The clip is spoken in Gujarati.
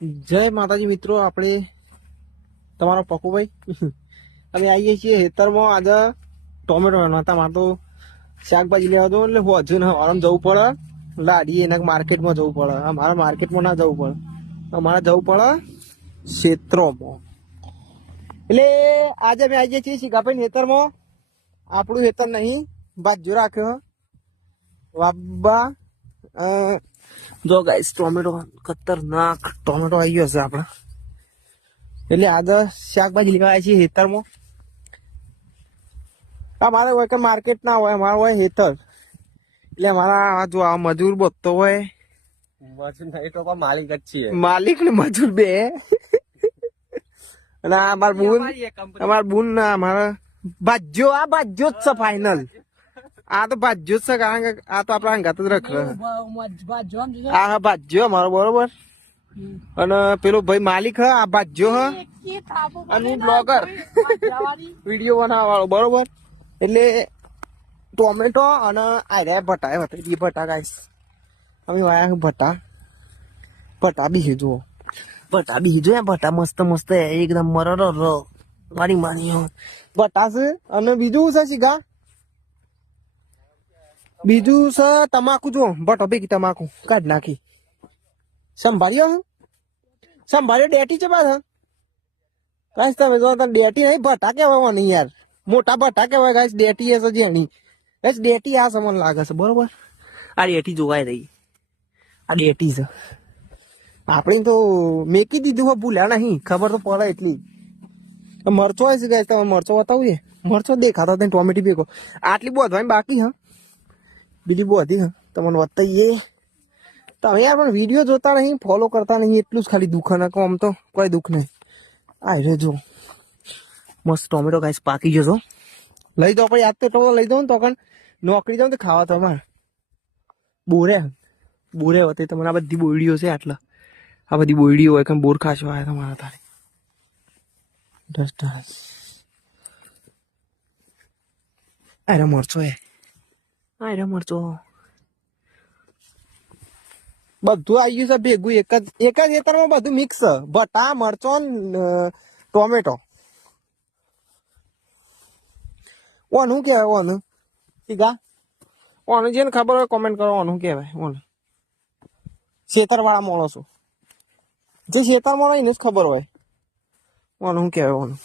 જય માતાજી મિત્રો, આપણે તમારો પકુભાઈ અમે આવીએ છીએ ખેતરમાં. આજે ટોમેટો હતા, મારે તો શાકભાજી લેવા દો એટલે હજુ ને આરામ જવું પડે. લાડીએ એના માર્કેટમાં જવું પડે. અમારે માર્કેટમાં ના જવું પડે, અમારે જવું પડે ક્ષેત્રોમાં. એટલે આજે અમે આવીએ છીએ શીખાભાઈ ખેતરમાં. આપણું ખેતર નહીં, બાજુ રાખ્યો વાબા. જો ગાઈસ ટોમેટો, ખતરનાક ટોમેટો આવી ગયો છે આપણે. એટલે આજે શાકભાજી લેવા આવ્યા છીએ ખેતરમાં. અમારે હોય કે માર્કેટ ના હોય, અમારે હોય ખેતર. એટલે અમારા જો આ મજૂર બધતો હોય, માલિક જ છીએ, માલિક ને મજૂર બે. અને અમાર બુન ના અમારા ભાજ્યો, આ ભાજ્યો જ છે ફાઈનલ. આ તો ભાજ્યો જ છે, કારણ કે આ તો આપડા અંગાત જ રખ. આ હા ભાજ્યો અમારો, બરોબર. અને પેલો ભાઈ માલિક હ, આ ભાજ્યો હ, અને બ્લોગર વિડીયો બનાવવા વાળો, બરોબર. એટલે ટોમેટો અને આ રહ્યા ભટા, ભટા ગાઈસ અમે વાયા ભટા. ભટા બી જુઓ, ભટા બી જો, ભટા મસ્ત મસ્ત એકદમ મરર મારી માની ભટા છે. અને બીજું છે શીખા, બીજું છે તમાકુ. જો ભટો ભેગી તમાકુ કાઢ નાખી. સંભાળ્યો સંભાળ્યો ડેટી છે પાછા. ગાઈસ તમે જો ડેટી નહીં, ભટા કેવાય નહીં યાર, મોટા ભટા કેવાય ગાઈસ. ડેટી એ સજી હણી ગાઈસ, ડેટી આ સમન લાગે છે, બરોબર. આ ડેટી જોવાય રહી, આ ડેટી છે. આપણે તો મેકી દીધું હોય, ભૂલ્યા નહીં, ખબર તો પડે એટલી. મરચો હોય છે ગાઈસ, તમે મરચો બતાવીએ. મરચો દેખાતો નહીં, ટોમેટી ભેગો. આટલી બોધવાની બાકી હા, બીજી બધી હા તમને બતાવીએ. તમે યાર પણ વિડીયો જોતા નહીં, ફોલો કરતા નહીં, એટલું જ ખાલી દુઃખ. ને આમ તો કોઈ દુઃખ નહીં. આ રે જો મસ્ત ટોમેટો ગાઈસ પાકી જશો. લઈ દો આપણે, યાદ તો એટલો લઈ દો ને તો નોકરી જાવ તો ખાવા તમારે. બોરે બોરે હોતી તમારે. આ બધી બોયડીઓ છે, આટલા આ બધી બોયડીઓ હોય કે બોર ખાશો આવ્યા તમારા તારે. અરે મરચો અરે મરચો બધું આવી ગયું છે ભેગું. એક જ ખેતરમાં બધું મિક્સ. ભટા, મરચો, ટોમેટો. ઓનું કેવાય, ઓનું સીધા ઓનું જેને ખબર હોય કોમેન્ટ કરો. ઓનું કેવાય, ઓનું ખેતર વાળા માણસો જે ખેતરમાં હોય એને જ ખબર હોય ઓનું કેવાય. ઓનું